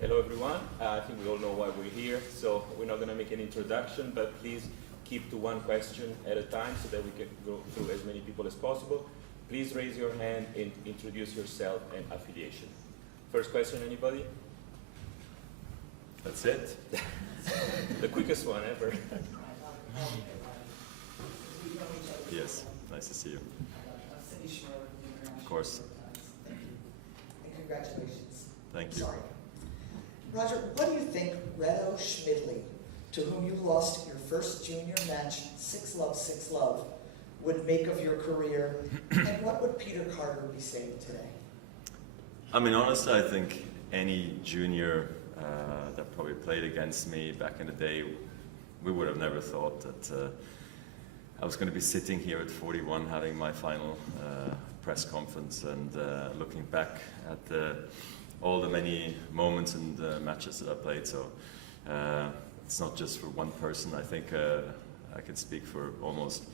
Hello everyone, I think we all know why we're here, so we're not going to make an introduction, but please keep to one question at a time so that we can go through as many people as possible. Please raise your hand and introduce yourself and affiliation. First question, anybody? That's it? The quickest one ever. Yes, nice to see you. Of course. And congratulations. Thank you. Sorry. Roger, what do you think Reto Schmidli, to whom you lost your first junior match 6-love, would make of your career, and what would Peter Carter be saying today? I mean, honestly, I think any junior that probably played against me back in the day, we would have never thought that I was going to be sitting here at 41 having my final press conference and looking back at all the many moments and matches that I played. So it's not just for one person. I think I can speak for almost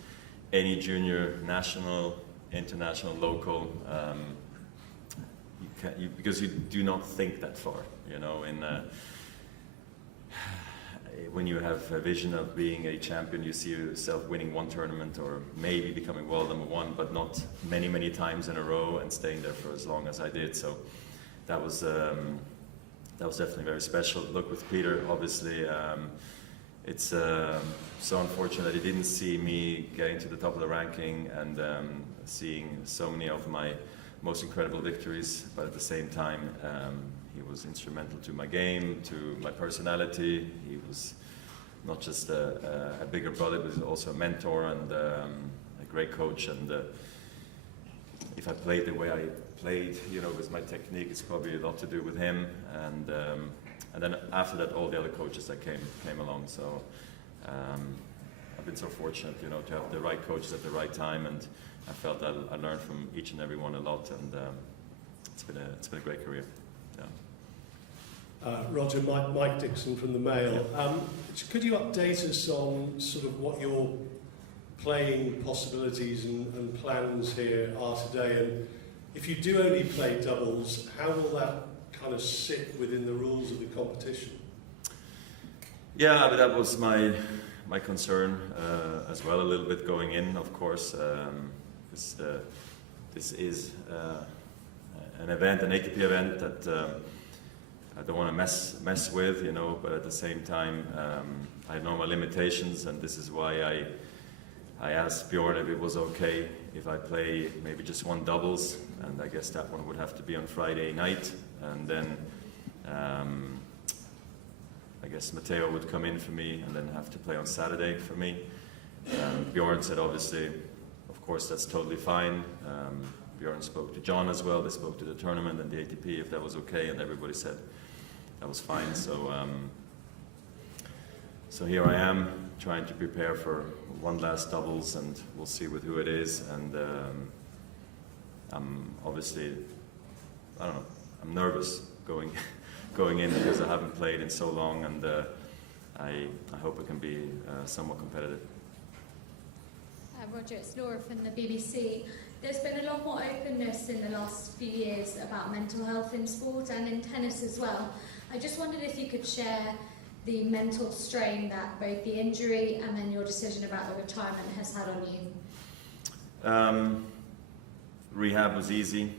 any junior, national, international, local, because you do not think that far, you know. When you have a vision of being a champion, you see yourself winning one tournament or maybe becoming world number one, but not many, many times in a row and staying there for as long as I did. So that was definitely very special. Look, with Peter, obviously, it's so unfortunate that he didn't see me getting to the top of the ranking and seeing so many of my most incredible victories, but at the same time, he was instrumental to my game, to my personality. He was not just a bigger brother, but he was also a mentor and a great coach. And if I played the way I played, you know, with my technique, it's probably a lot to do with him. And then after that, all the other coaches that came along. So I've been so fortunate, you know, to have the right coaches at the right time, and I felt that I learned from each and every one a lot, and it's been a great career. Yeah. Roger, Mike Dixon from the Mail. Could you update us on sort of what your playing possibilities and plans here are today? And if you do only play doubles, how will that kind of sit within the rules of the competition? Yeah, but that was my concern as well, a little bit going in, of course. This is an event, an ATP event that I don't want to mess with, you know, but at the same time, I know my limitations, and this is why I asked Bjorn if it was okay if I play maybe just one doubles, and I guess that one would have to be on Friday night, and then I guess Matteo would come in for me and then have to play on Saturday for me. Bjorn said, obviously, of course, that's totally fine. Bjorn spoke to John as well. They spoke to the tournament and the ATP if that was okay, and everybody said that was fine. So, so here I am trying to prepare for one last doubles, and we'll see with who it is. And I'm obviously, I don't know, I'm nervous going in because I haven't played in so long, and I hope it can be somewhat competitive. Roger, it's Laura from the BBC. There's been a lot more openness in the last few years about mental health in sport and in tennis as well. I just wondered if you could share the mental strain that both the injury and then your decision about the retirement has had on you. Rehab was easy.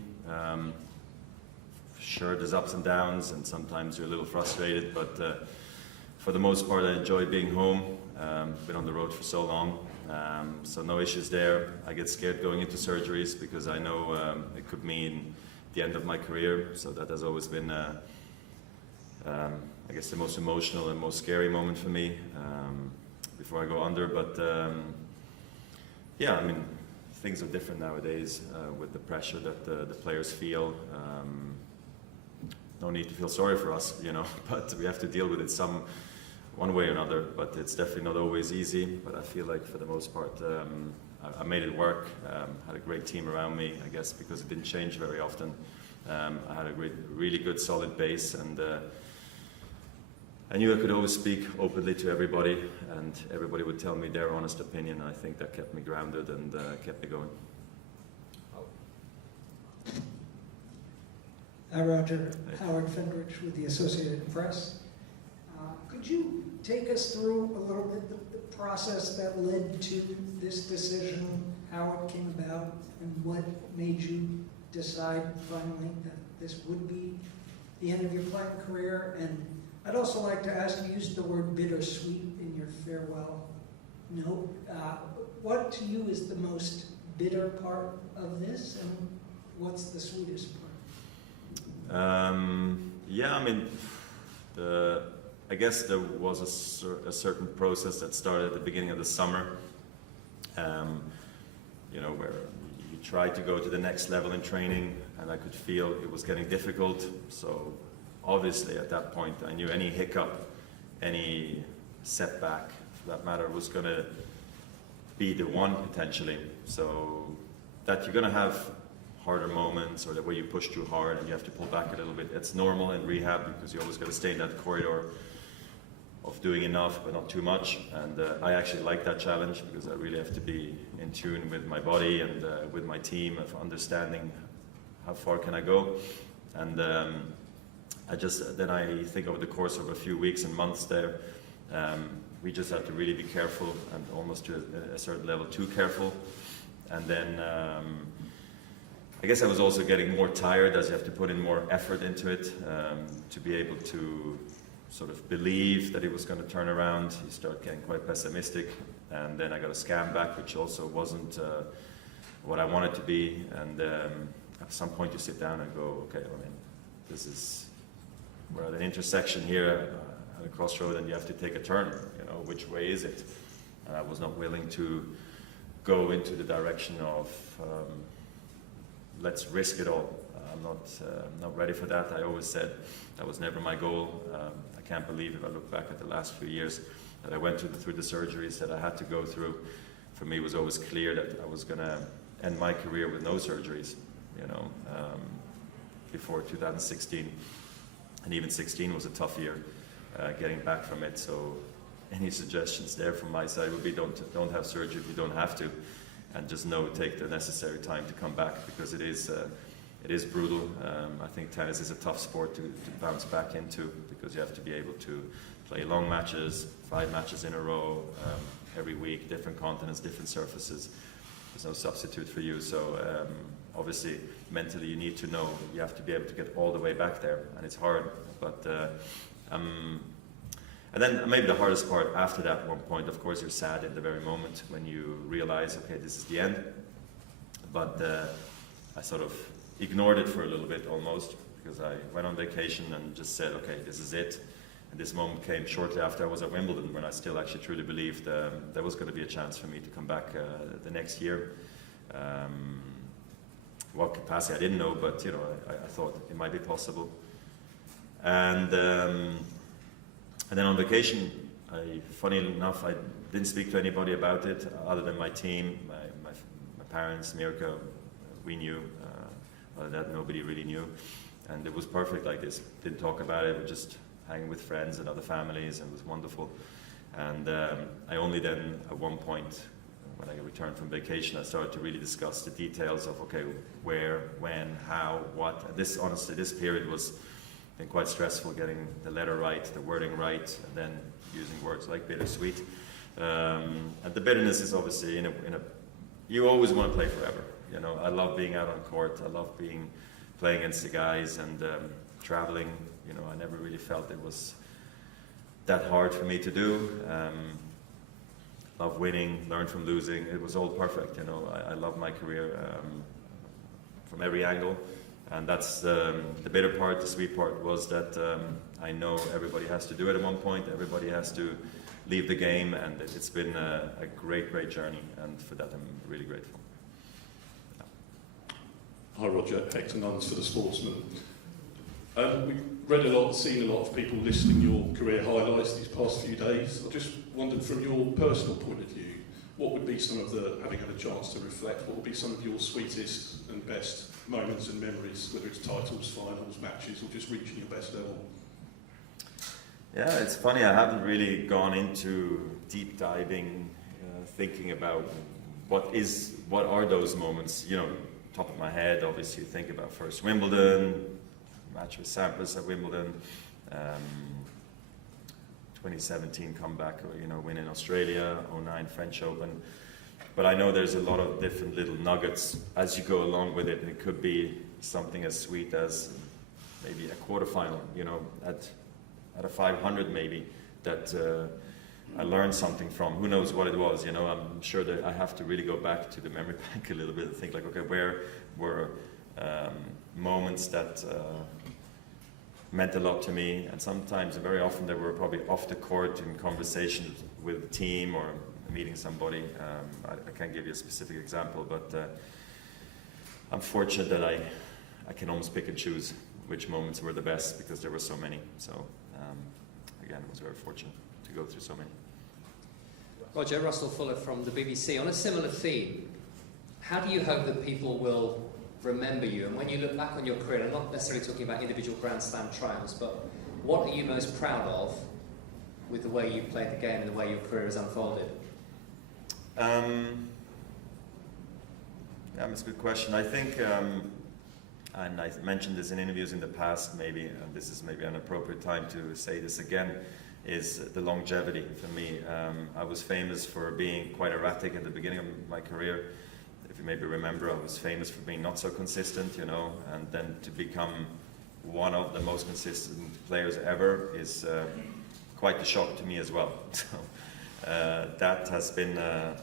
Sure, there's ups and downs, and sometimes you're a little frustrated, but for the most part, I enjoy being home. Been on the road for so long. So no issues there. I get scared going into surgeries because I know it could mean the end of my career. So that has always been, I guess, the most emotional and most scary moment for me before I go under. But yeah, I mean, things are different nowadays with the pressure that the players feel. No need to feel sorry for us, you know, but we have to deal with it one way or another, but it's definitely not always easy. But I feel like for the most part, I made it work. Had a great team around me, I guess, because it didn't change very often. I had a really good, solid base, and I knew I could always speak openly to everybody, and everybody would tell me their honest opinion. I think that kept me grounded and kept me going. Hi, Roger. Howard Fendrich with the Associated Press. Could you take us through a little bit the process that led to this decision, how it came about, and what made you decide finally that this would be the end of your playing career? And I'd also like to ask, you used the word bittersweet in your farewell note. What to you is the most bitter part of this, and what's the sweetest part? Yeah, I mean, I guess there was a certain process that started at the beginning of the summer, you know, where you try to go to the next level in training, and I could feel it was getting difficult. So obviously at that point I knew any hiccup, any setback for that matter was going to be the one potentially. So that you're going to have harder moments, or that where you push too hard and you have to pull back a little bit. It's normal in rehab because you always got to stay in that corridor of doing enough but not too much. And I actually like that challenge because I really have to be in tune with my body and with my team of understanding how far can I go. And then I think over the course of a few weeks and months there, we just have to really be careful, and almost to a certain level too careful. And then I guess I was also getting more tired as you have to put in more effort into it to be able to sort of believe that it was going to turn around. You start getting quite pessimistic, and then I got a scan back, which also wasn't what I wanted to be. And at some point you sit down and go, okay, I mean, we're at an intersection here at a crossroad, and you have to take a turn. You know, which way is it? And I was not willing to go into the direction of let's risk it all. I'm not ready for that. I always said that was never my goal. I can't believe, if I look back at the last few years, that I went through the surgeries that I had to go through. For me, it was always clear that I was going to end my career with no surgeries, you know, before 2016. And even 16 was a tough year getting back from it. So any suggestions there from my side would be don't have surgery if you don't have to, and just take the necessary time to come back, because it is brutal. I think tennis is a tough sport to bounce back into, because you have to be able to play long matches, 5 matches in a row, every week, different continents, different surfaces. There's no substitute for you. So obviously mentally you need to know, you have to be able to get all the way back there, and it's hard. But and then maybe the hardest part after that one point, of course, you're sad in the very moment when you realize, okay, this is the end. But I sort of ignored it for a little bit almost, because I went on vacation and just said, okay, this is it. And this moment came shortly after I was at Wimbledon, when I still actually truly believed there was going to be a chance for me to come back the next year. What capacity I didn't know, but you know, I thought it might be possible. And then on vacation, funny enough, I didn't speak to anybody about it other than my team, my parents, Mirka. We knew. Other than that, nobody really knew. And it was perfect like this. Didn't talk about it. We were just hanging with friends and other families, and it was wonderful. And I only then, at one point, when I returned from vacation, I started to really discuss the details of, okay, where, when, how, what. And this, honestly, this period was been quite stressful, getting the letter right, the wording right, and then using words like bittersweet. And the bitterness is obviously you always want to play forever. You know, I love being out on court. I love playing against the guys and traveling. You know, I never really felt it was that hard for me to do. Love winning, learn from losing. It was all perfect. You know, I love my career from every angle. And that's the bitter part. The sweet part was that I know everybody has to do it at one point. Everybody has to leave the game, and it's been a great, great journey. And for that, I'm really grateful. Hi Roger, Hector Nuns for The Sportsman. We've read a lot, seen a lot of people listing your career highlights these past few days. I just wondered, from your personal point of view, what would be some of having had a chance to reflect, what would be some of your sweetest and best moments and memories, whether it's titles, finals, matches, or just reaching your best level? Yeah, it's funny, I haven't really gone into deep diving, thinking about what are those moments. You know, top of my head, obviously you think about first Wimbledon, match with Sampras at Wimbledon. 2017 comeback, win in Australia, 09 French Open. But I know there's a lot of different little nuggets as you go along with it. It could be something as sweet as maybe a quarterfinal, at a 500 maybe, that I learned something from. Who knows what it was, I'm sure that I have to really go back to the memory bank a little bit and think like, okay, where were moments that meant a lot to me, and sometimes, very often, they were probably off the court in conversations with the team or meeting somebody. I can't give you a specific example, but I'm fortunate that I can almost pick and choose which moments were the best, because there were so many. So again, I was very fortunate to go through so many. Roger, Russell Fuller from the BBC. On a similar theme, how do you hope that people will remember you? And when you look back on your career, I'm not necessarily talking about individual Grand Slam trials, but what are you most proud of with the way you played the game and the way your career has unfolded? That's a good question. I think, and I mentioned this in interviews in the past, maybe, and this is maybe an appropriate time to say this again, is the longevity for me. I was famous for being quite erratic at the beginning of my career. If you maybe remember, I was famous for being not so consistent, and then to become one of the most consistent players ever is quite a shock to me as well. So that has been, I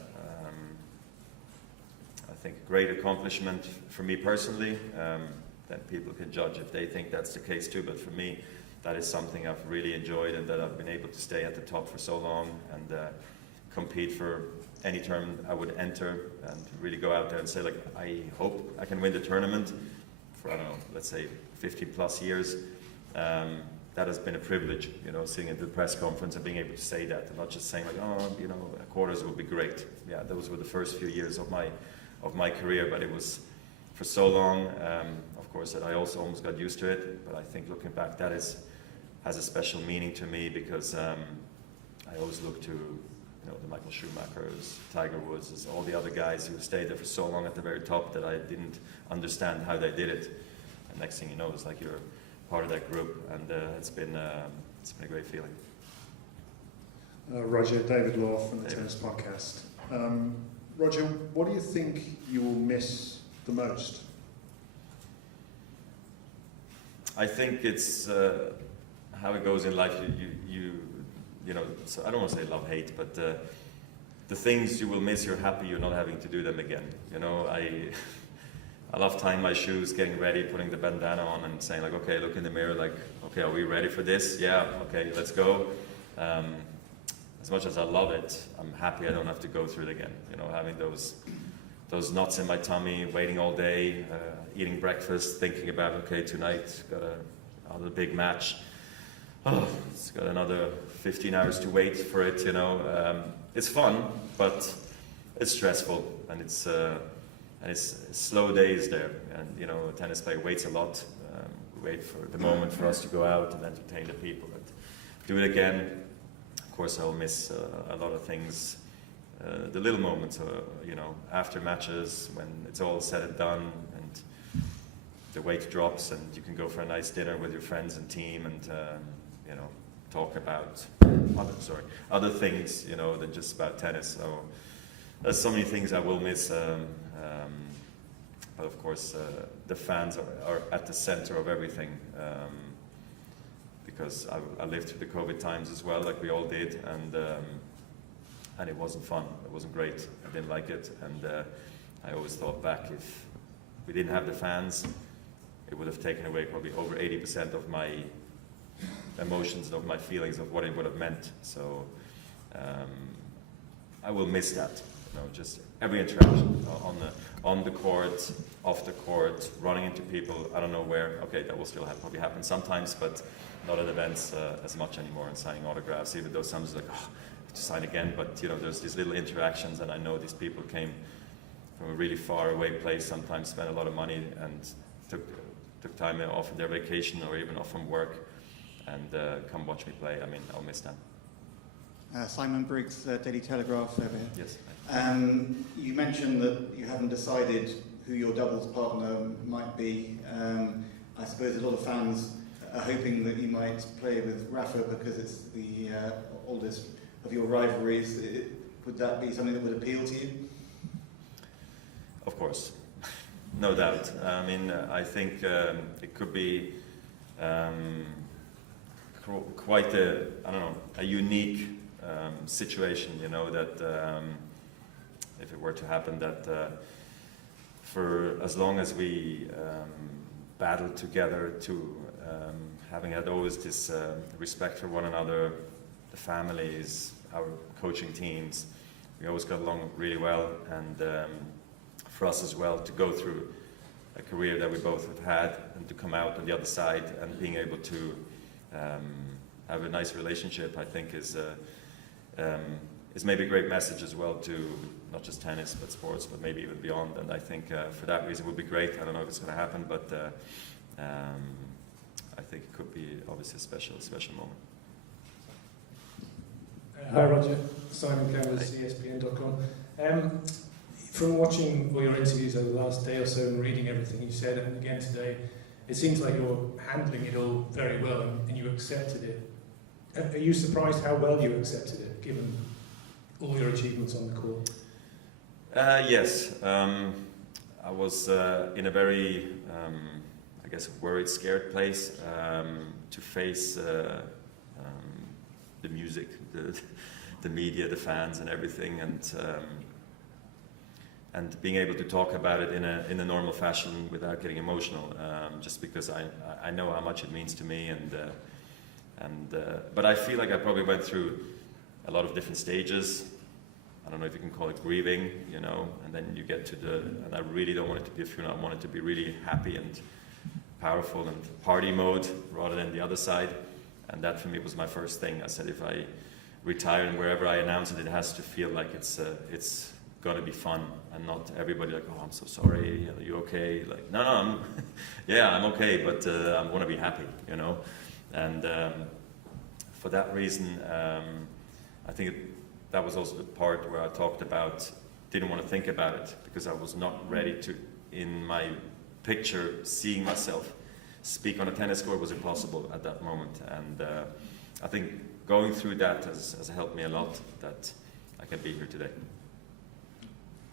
think, a great accomplishment for me personally. Then people can judge if they think that's the case too, but for me, that is something I've really enjoyed, and that I've been able to stay at the top for so long and compete for any tournament I would enter, and really go out there and say, like, I hope I can win the tournament for, I don't know, let's say 50 plus years. That has been a privilege, sitting at the press conference and being able to say that, and not just saying like, quarters will be great. Yeah, those were the first few years of my career, but it was for so long, of course, that I also almost got used to it. But I think looking back, that has a special meaning to me, because I always look to the Michael Schumachers, Tiger Woods, all the other guys who stayed there for so long at the very top that I didn't understand how they did it. And next thing you know, it's like you're part of that group, and it's been a great feeling. Roger, David Law from the Tennis Podcast. Roger, what do you think you will miss the most? I think it's how it goes in life. So I don't want to say love hate, but the things you will miss, you're happy you're not having to do them again. I love tying my shoes, getting ready, putting the bandana on, and saying like, okay, look in the mirror, like, okay, are we ready for this? Yeah, okay, let's go. As much as I love it, I'm happy I don't have to go through it again. Having those knots in my tummy, waiting all day, eating breakfast, thinking about, okay, tonight got another big match. Oh, it's got another 15 hours to wait for it. It's fun, but it's stressful, and it's slow days there. And a tennis player waits a lot. We wait for the moment for us to go out and entertain the people. But do it again. Of course, I'll miss a lot of things. The little moments, after matches, when it's all said and done, and the weight drops, and you can go for a nice dinner with your friends and team, and talk about other things, than just about tennis. So there's so many things I will miss. But of course, the fans are at the center of everything. Because I lived through the COVID times as well, like we all did, and it wasn't fun. It wasn't great. I didn't like it, and I always thought back, if we didn't have the fans, it would have taken away probably over 80% of my emotions, of my feelings, of what it would have meant. So I will miss that. Just every interaction on the court, off the court, running into people. I don't know where. Okay, that will still probably happen sometimes, but not at events as much anymore, and signing autographs, even though some is like, oh, I have to sign again. But there's these little interactions, and I know these people came from a really far away place, sometimes spent a lot of money, and took time off of their vacation or even off from work, and come watch me play. I mean, I'll miss them. Simon Briggs, Daily Telegraph over here. Yes. You mentioned that you haven't decided who your doubles partner might be. I I suppose a lot of fans are hoping that you might play with Rafa because it's the oldest of your rivalries. Would that be something that would appeal to you? Of course, no doubt. I mean, I think it could be quite a, I don't know, a unique situation, you know, that if it were to happen, that for as long as we battled together to having had always this respect for one another, the families, our coaching teams, we always got along really well, and for us as well to go through a career that we both have had and to come out on the other side and being able to have a nice relationship, I think is maybe a great message as well to not just tennis but sports, but maybe even beyond. And I think for that reason it would be great. I don't know if it's going to happen, but I think it could be obviously a special moment. Hi Roger, Simon Campbell, ESPN.com. From watching all your interviews over the last day or so and reading everything you said, and again today, it seems like you're handling it all very well and you accepted it. Are you surprised how well you accepted it, given all your achievements on the court? Yes. I was in a very, I guess, worried, scared place to face the music, the media, the fans and everything, and being able to talk about it in a normal fashion without getting emotional, just because I know how much it means to me, but I feel like I probably went through a lot of different stages. I don't know if you can call it grieving, you know, and then you get to and I really don't want it to be a funeral. I want it to be really happy and powerful and party mode rather than the other side. And that for me was my first thing. I said if I retire and wherever I announce it, it has to feel like it's got to be fun and not everybody like, oh, I'm so sorry, are you okay? Like, no, I'm okay, but I want to be happy, you know. And for that reason, I think that was also the part where I talked about, didn't want to think about it because I was not ready to, in my picture, seeing myself speak on a tennis court was impossible at that moment. And I think going through that has helped me a lot, that I can be here today.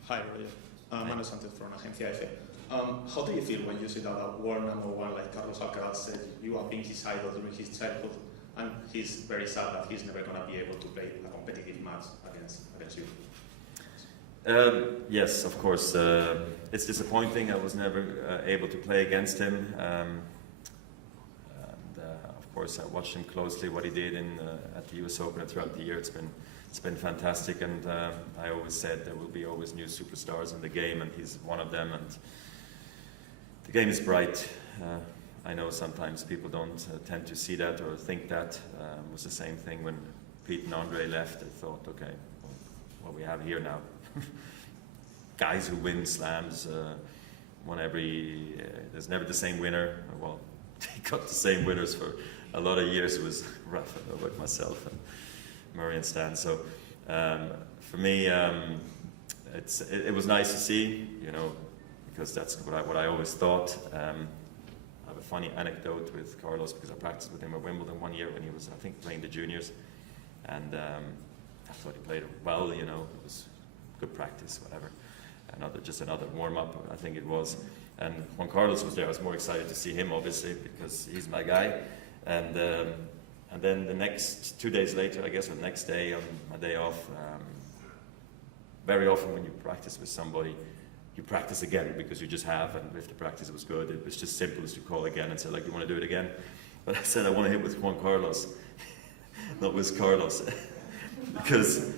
Hi, Roger. Manu Santos from Agencia F. How do you feel when you see that a world number one like Carlos Alcaraz said you have been his idol during his childhood, and he's very sad that he's never going to be able to play a competitive match against you? Yes, of course. It's disappointing. I was never able to play against him. Of course, I watched him closely, what he did at the US Open and throughout the year. It's been fantastic, and I always said there will be always new superstars in the game, and he's one of them. And the game is bright. I know sometimes people don't tend to see that or think that. It was the same thing when Pete and Andre left. I thought, okay, well, what we have here now. Guys who win slams, there's never the same winner. Well, he got the same winners for a lot of years. It was Rafa, like myself and Murray and Stan. So for me, it was nice to see, you know, because that's what I always thought. I have a funny anecdote with Carlos because I practiced with him at Wimbledon one year when he was, I think, playing the juniors, and I thought he played well. You know, it was good practice, whatever. Just another warm-up, I think it was. And when Carlos was there, I was more excited to see him, obviously, because he's my guy. And then the next 2 days later, I guess, or the next day on my day off, very often when you practice with somebody, you practice again because you just have, and if the practice was good, it was just simple as to call again and say, like, you want to do it again? But I said I want to hit with Juan Carlos, not with Carlos, because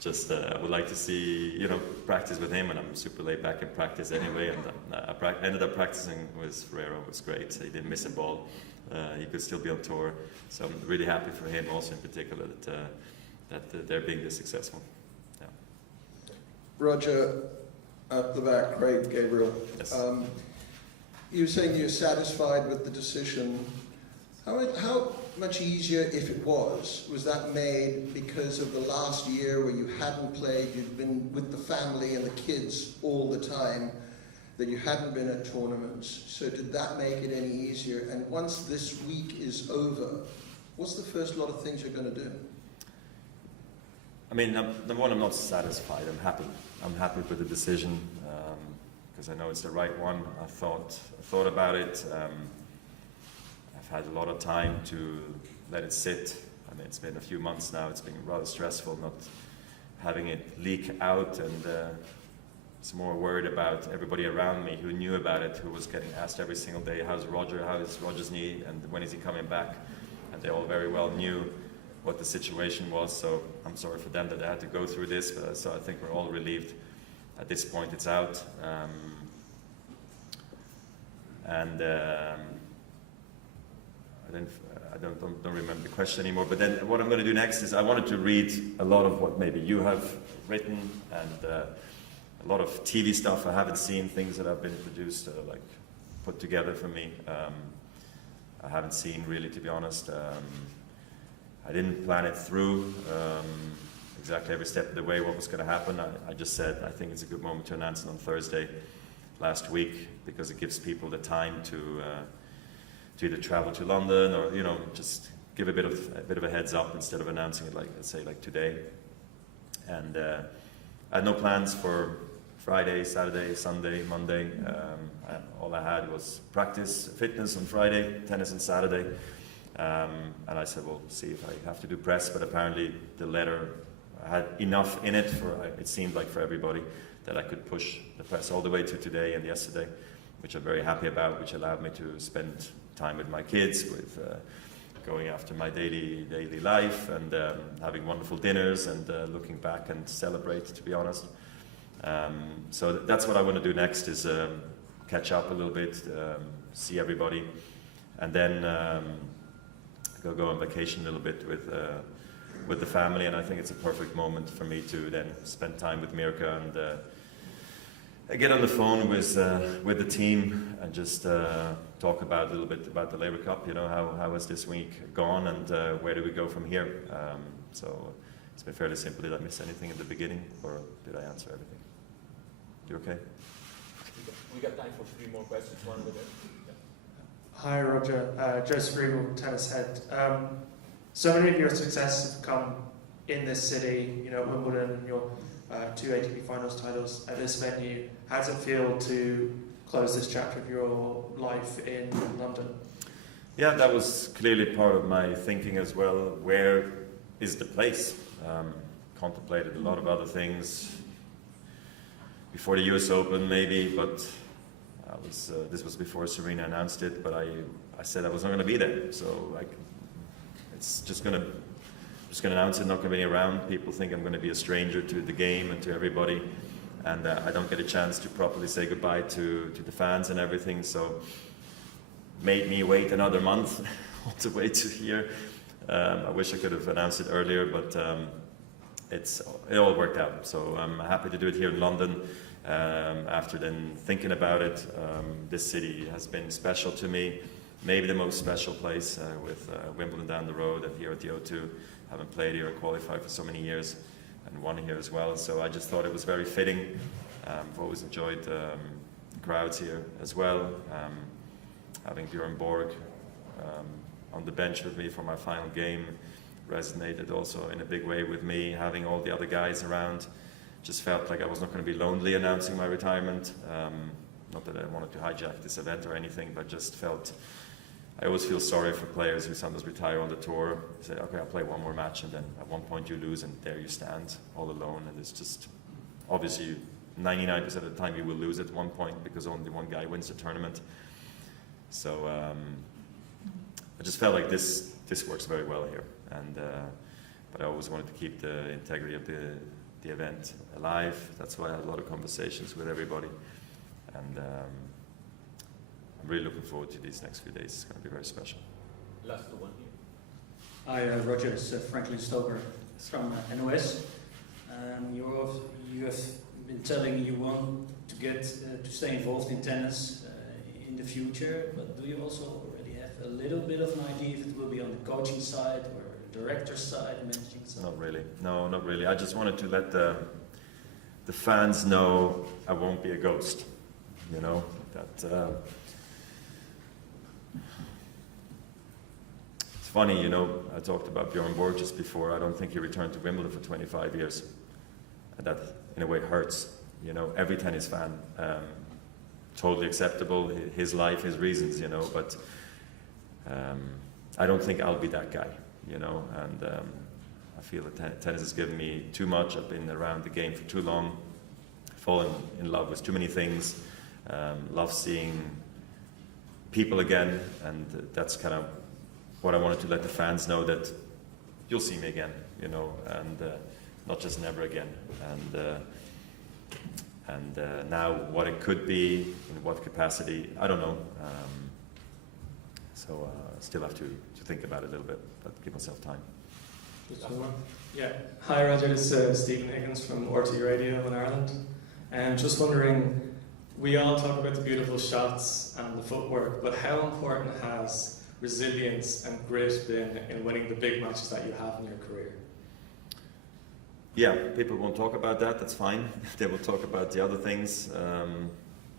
just I would like to see, you know, practice with him, and I'm super laid back in practice anyway, and I ended up practicing with Federer. It was great. He didn't miss a ball. He could still be on tour, so I'm really happy for him also in particular that they're being this successful. Yeah. Roger, at the back, Craig Gabriel. Yes. You were saying you're satisfied with the decision. How much easier, if it was that made because of the last year where you hadn't played, you'd been with the family and the kids all the time? that you hadn't been at tournaments. So did that make it any easier? And once this week is over, what's the first lot of things you're going to do? I mean, number one, I'm not satisfied. I'm happy. I'm happy with the decision because I know it's the right one. I thought about it. I've had a lot of time to let it sit. I mean, it's been a few months now. It's been rather stressful not having it leak out, and it's more worried about everybody around me who knew about it, who was getting asked every single day, how's Roger, how is Roger's knee, and when is he coming back? And they all very well knew what the situation was, so I'm sorry for them that they had to go through this, but so I think we're all relieved. At this point it's out. I don't remember the question anymore, but then what I'm going to do next is I wanted to read a lot of what maybe you have written, and a lot of TV stuff I haven't seen, things that have been produced, like put together for me. I haven't seen really, to be honest. I didn't plan it through exactly every step of the way what was going to happen. I just said I think it's a good moment to announce it on Thursday last week, because it gives people the time to either travel to London or just give a bit of a heads up instead of announcing it like, let's say, like today. And I had no plans for Friday, Saturday, Sunday, Monday. All I had was practice, fitness on Friday, tennis on Saturday. And I said, well, see if I have to do press, but apparently the letter had enough in it for, it seemed like, for everybody, that I could push the press all the way to today and yesterday, which I'm very happy about, which allowed me to spend time with my kids, with going after my daily life, and having wonderful dinners, and looking back and celebrate, to be honest. So that's what I want to do next, is catch up a little bit, see everybody, and then go on vacation a little bit with the family. And I think it's a perfect moment for me to then spend time with Mirka and get on the phone with the team and just talk about a little bit about the Laver Cup. How has this week gone, and where do we go from here? So it's been fairly simple. Did I miss anything in the beginning, or did I answer everything? You okay? We got time for 3 more questions. One over there. Hi, Roger. Joseph Riegel, Tennis Head. So many of your successes have come in this city, Wimbledon and your 2 ATP finals titles at this venue. How does it feel to close this chapter of your life in London? Yeah, that was clearly part of my thinking as well. Where is the place? Contemplated a lot of other things before the US Open, maybe, but this was before Serena announced it, but I said I was not going to be there, so it's just going to announce it, not going to be around. People think I'm going to be a stranger to the game and to everybody, and I don't get a chance to properly say goodbye to the fans and everything, so made me wait another month all the way to here. I wish I could have announced it earlier, but it all worked out, so I'm happy to do it here in London. After then thinking about it, this city has been special to me, maybe the most special place, with Wimbledon down the road and here at the O2. Haven't played here or qualified for so many years, and won here as well, so I just thought it was very fitting. I've always enjoyed the crowds here as well. Having Bjorn Borg on the bench with me for my final game resonated also in a big way with me. Having all the other guys around, just felt like I was not going to be lonely announcing my retirement. Not that I wanted to hijack this event or anything, but just felt, I always feel sorry for players who sometimes retire on the tour. Say, okay, I'll play one more match, and then at one point you lose, and there you stand all alone. And it's just, obviously 99% of the time you will lose at one point, because only one guy wins the tournament. So I just felt like this works very well here, and but I always wanted to keep the integrity of the event alive. That's why I had a lot of conversations with everybody, and I'm really looking forward to these next few days. It's going to be very special. Last one here. Hi, Roger. It's Franklin Stoker from NOS. You have been telling you want to get to stay involved in tennis in the future, but do you also already have a little bit of an idea if it will be on the coaching side or director side, managing side? Not really. No, not really. I just wanted to let the fans know I won't be a ghost. you know, that it's funny, you know, I talked about Bjorn Borg just before. I don't think he returned to Wimbledon for 25 years. And that, in a way, hurts, you know, every tennis fan. Totally acceptable, his life, his reasons, you know, but I don't think I'll be that guy, you know, and I feel that tennis has given me too much. I've been around the game for too long, fallen in love with too many things, love seeing people again, and that's kind of what I wanted to let the fans know, that you'll see me again, you know, and not just never again. And now what it could be, in what capacity, I don't know. So still have to think about it a little bit, but give myself time. Yeah. Hi Roger, it's Stephen Higgins from RT Radio in Ireland. And just wondering, we all talk about the beautiful shots and the footwork, but how important has resilience and grit been in winning the big matches that you have in your career? Yeah, people won't talk about that, that's fine. They will talk about the other things,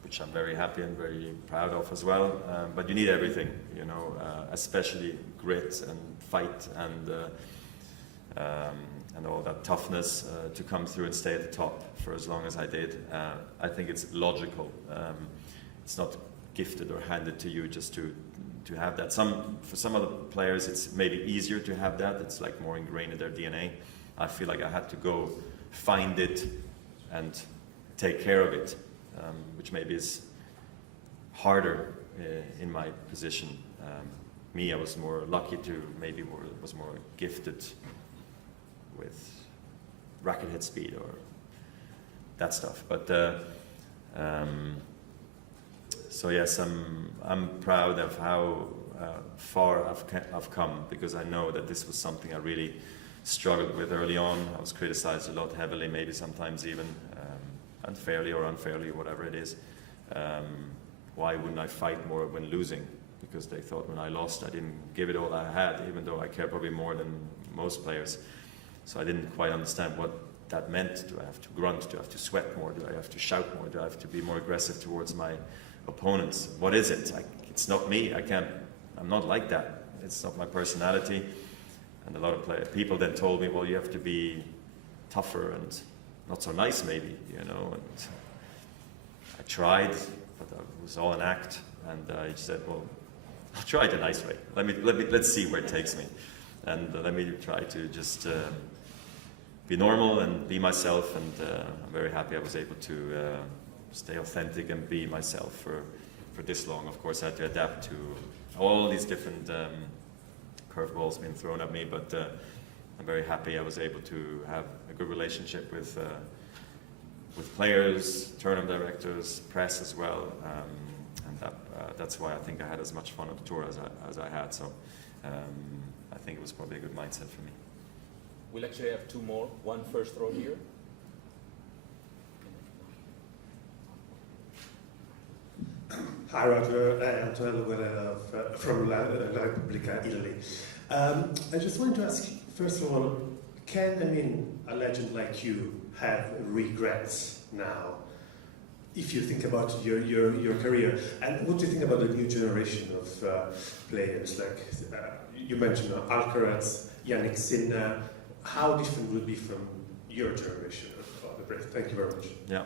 which I'm very happy and very proud of as well. But you need everything, you know, especially grit and fight and all that toughness to come through and stay at the top for as long as I did. I think it's logical. It's not gifted or handed to you just to have that. For some other players, it's maybe easier to have that. It's like more ingrained in their DNA. I feel like I had to go find it and take care of it, which maybe is harder in my position. Me, I was more lucky to, was more gifted with racket head speed or that stuff. But so yes, I'm proud of how far I've come, because I know that this was something I really struggled with early on. I was criticized a lot heavily, maybe sometimes even unfairly or unfairly, whatever it is. Why wouldn't I fight more when losing? Because they thought when I lost I didn't give it all I had, even though I care probably more than most players. So I didn't quite understand what that meant. Do I have to grunt? Do I have to sweat more? Do I have to shout more? Do I have to be more aggressive towards my opponents? What is it? It's not me. I'm not like that. It's not my personality. And a lot of people then told me, well, you have to be tougher and not so nice, maybe, you know. And I tried, but it was all an act. And I said, well, I'll try it the nice way. Let's see where it takes me. And let me try to just be normal and be myself. And I'm very happy I was able to stay authentic and be myself for this long. Of course, I had to adapt to all these different curveballs being thrown at me, but I'm very happy I was able to have a good relationship with players, tournament directors, press as well, and that's why I think I had as much fun on the tour as I had. So I think it was probably a good mindset for me. We'll actually have two more. One first row here. Hi Roger, Antonello Guerrero from La Repubblica, Italy. I just wanted to ask, first of all, can a legend like you have regrets now, if you think about your career? And what do you think about the new generation of players? Like you mentioned Alcaraz, Yannick Sinner. How different will it be from your generation of the break? Thank you very much. Yeah,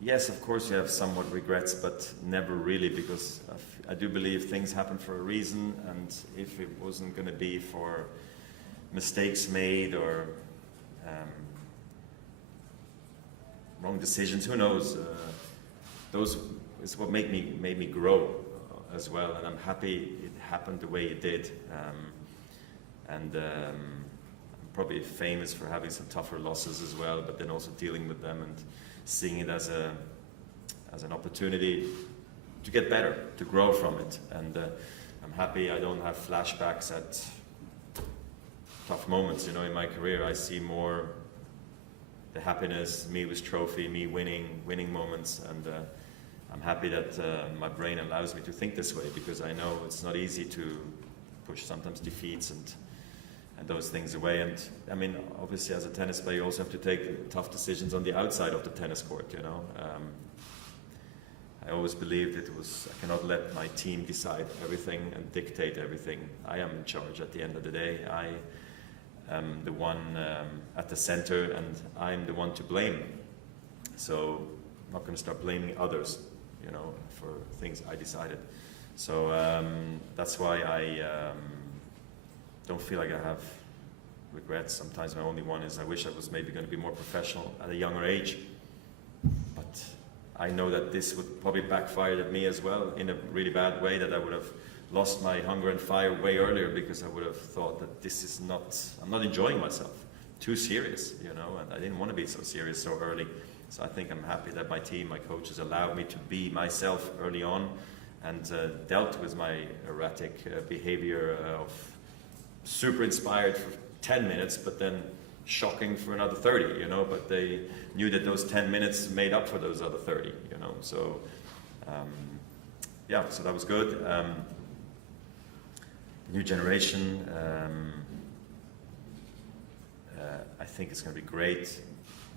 yes, of course you have somewhat regrets, but never really, because I do believe things happen for a reason, and if it wasn't going to be for mistakes made or wrong decisions, who knows? Those is what made me grow as well, and I'm happy it happened the way it did. I'm probably famous for having some tougher losses as well, but then also dealing with them and seeing it as an opportunity to get better, to grow from it. And I'm happy I don't have flashbacks at tough moments, in my career. I see more the happiness, me with trophy, me winning moments, and I'm happy that my brain allows me to think this way, because I know it's not easy to push sometimes defeats and those things away. And I mean, obviously, as a tennis player, you also have to take tough decisions on the outside of the tennis court. You know, I always believed I cannot let my team decide everything and dictate everything. I am in charge at the end of the day. I am the one at the center, and I'm the one to blame. So I'm not going to start blaming others, you know, for things I decided. So that's why I don't feel like I have regrets. Sometimes my only one is I wish I was maybe going to be more professional at a younger age. But I know that this would probably backfire at me as well in a really bad way, that I would have lost my hunger and fire way earlier, because I would have thought that this is not, I'm not enjoying myself. Too serious, you know, and I didn't want to be so serious so early. So I think I'm happy that my team, my coaches allowed me to be myself early on, and dealt with my erratic behavior of super inspired for 10 minutes, but then shocking for another 30, you know, but they knew that those 10 minutes made up for those other 30, you know, so yeah, so that was good. New generation, I think it's going to be great,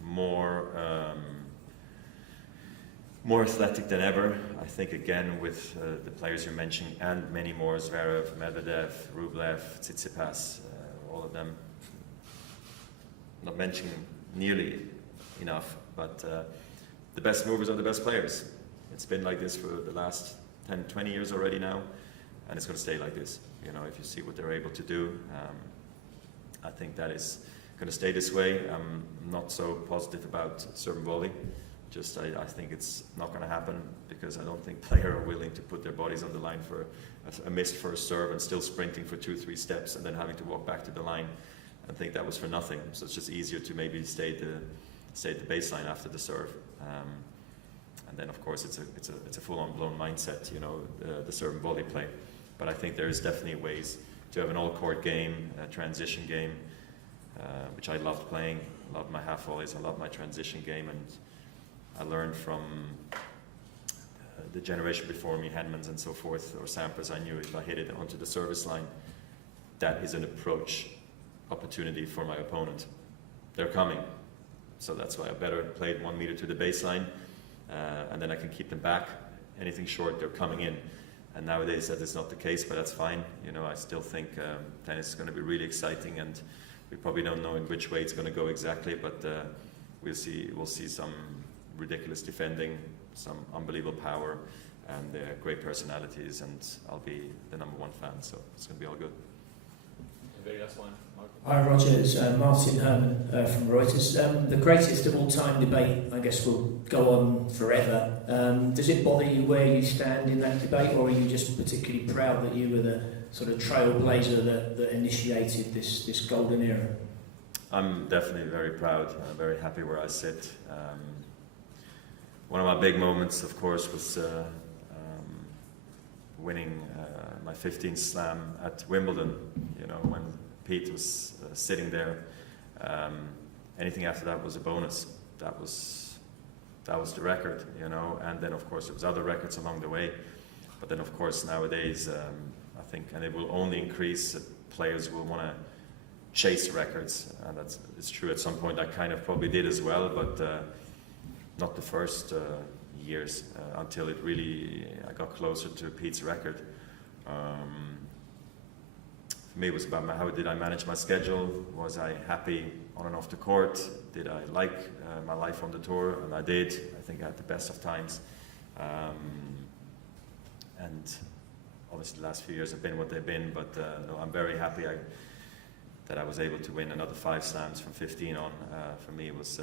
more athletic than ever. I think again with the players you're mentioning and many more, Zverev, Medvedev, Rublev, Tsitsipas, all of them. Not mentioning nearly enough, but the best movers are the best players. It's been like this for the last 10, 20 years already now, and it's going to stay like this. You know, if you see what they're able to do, I think that is going to stay this way. I'm not so positive about serve and volley. Just I think it's not going to happen, because I don't think players are willing to put their bodies on the line for a missed first serve and still sprinting for 2-3 steps and then having to walk back to the line. I think that was for nothing. So it's just easier to maybe stay at the baseline after the serve. And then of course it's a full-on blown mindset, you know, the serve and volley play. But I think there is definitely ways to have an all-court game, a transition game, which I loved playing. I loved my half volleys. I loved my transition game, and I learned from the generation before me, Henmans and so forth, or Sampras. I knew if I hit it onto the service line, that is an approach opportunity for my opponent. They're coming. So that's why I better play it 1 meter to the baseline, and then I can keep them back. Anything short, they're coming in. And nowadays that is not the case, but that's fine. You know, I still think tennis is going to be really exciting, and we probably don't know in which way it's going to go exactly, but we'll see some ridiculous defending, some unbelievable power, and great personalities, and I'll be the #1 fan, so it's going to be all good. The very last one, Mark. Hi Roger, it's Martin Herman from Reuters. The greatest of all time debate, I guess, will go on forever. Does it bother you where you stand in that debate, or are you just particularly proud that you were the sort of trailblazer that initiated this golden era? I'm definitely very proud. I'm very happy where I sit. One of my big moments, of course, was winning my 15th slam at Wimbledon. You know, when Pete was sitting there. Anything after that was a bonus. That was the record, you know. And then, of course, there was other records along the way. But then, of course, nowadays, I think, and it will only increase. Players will want to chase records, and it's true. At some point, I kind of probably did as well, but not the first years until I got closer to Pete's record. For me, it was about how did I manage my schedule? Was I happy on and off the court? Did I like my life on the tour? And I did. I think I had the best of times. And obviously the last few years have been what they've been, but no, I'm very happy that I was able to win another 5 slams from 15 on. For me, it was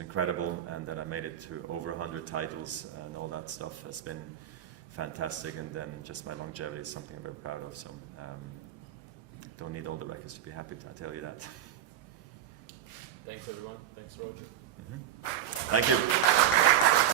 incredible, and that I made it to over 100 titles, and all that stuff has been fantastic. And then just my longevity is something I'm very proud of. So don't need all the records to be happy, I tell you that. Thanks everyone. Thanks Roger. Thank you.